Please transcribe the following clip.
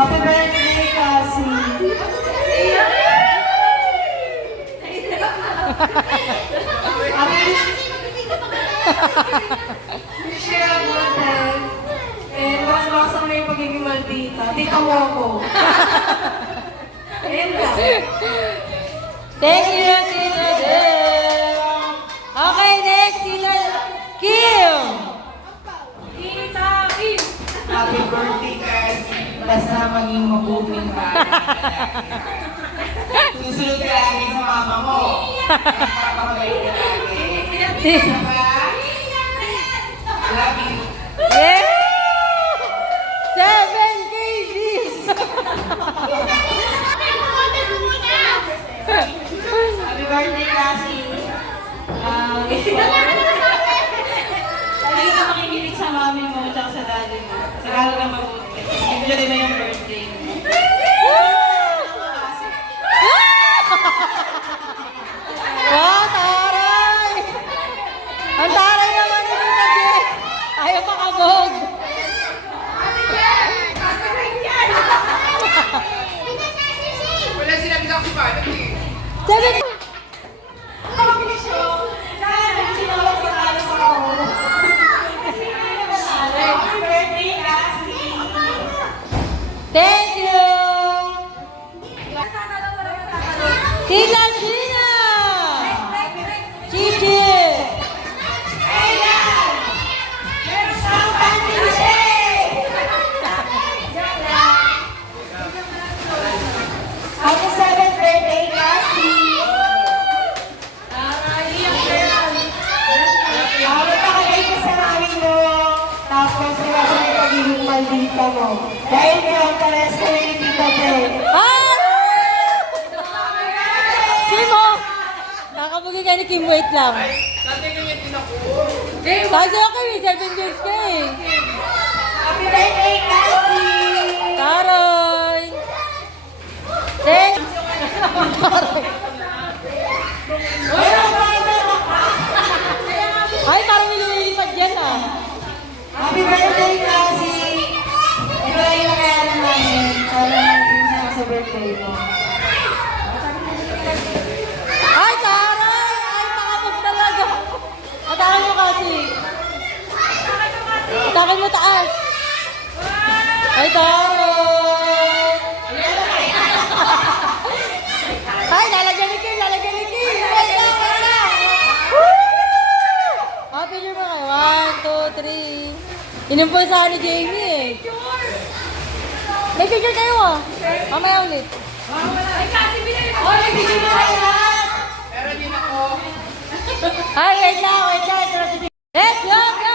Happy birthday, Cassie. Wish you a good health. And mas na yung pagiging maldita. Tita mo ako. Ayun lang. Thank you, Tita Del. Okay, next, Tita Kim. Happy birthday, Cassie. Basta maging mabuting ka. Susunod ka lagi sa mama mo. Napakabait ka lagi. Diba? Love you. Yeah! 7 KGs! Happy birthday, Cassie. Lagi ka makikinig sa mami mo at sa daddy mo. Nag-aaral ka mabuti. Enjoy mo yung birthday mo. Wow, taray! Ang taray naman ni Tita Jen! Ayaw makabog! Wala sinabi sa si Manong eh. Sabi ko, Happy birthday, Cassie. thank you! Tita Gina! Chichi! Happy 7th birthday, Cassie! Lalo na kayo sa namin mo. Tapos sila sa may pagiging maldita mo. Dahil ngayon, pares ko yung Tita Jen. Ah! Kimo! Nakabugi ka ni Kim, wait lang. Dati ganyan din ako. Kasi okay, 7 days ka eh. Happy birthday, Cassie! Taray! Thank Ay, parang may lumilipad dyan ah. Happy birthday, Cassie! Ito lang yung nakayanan namin para mag-isa sa birthday mo. Ay, taray! Ay, nakapag talaga. Atakan mo kasi. Atakan mo taas. Ay, taray! Ay, lalagyan ni Kim, lalagyan ni Kim. Wait lang, wait lang. Woo! Ah, picture mo kayo. 1, 2, 3. Inumpusahan ni Jamie eh. May picture kayo ah. Mamaya ulit. Meron din ako. Ay, wait lang, wait lang. Let's go, guys!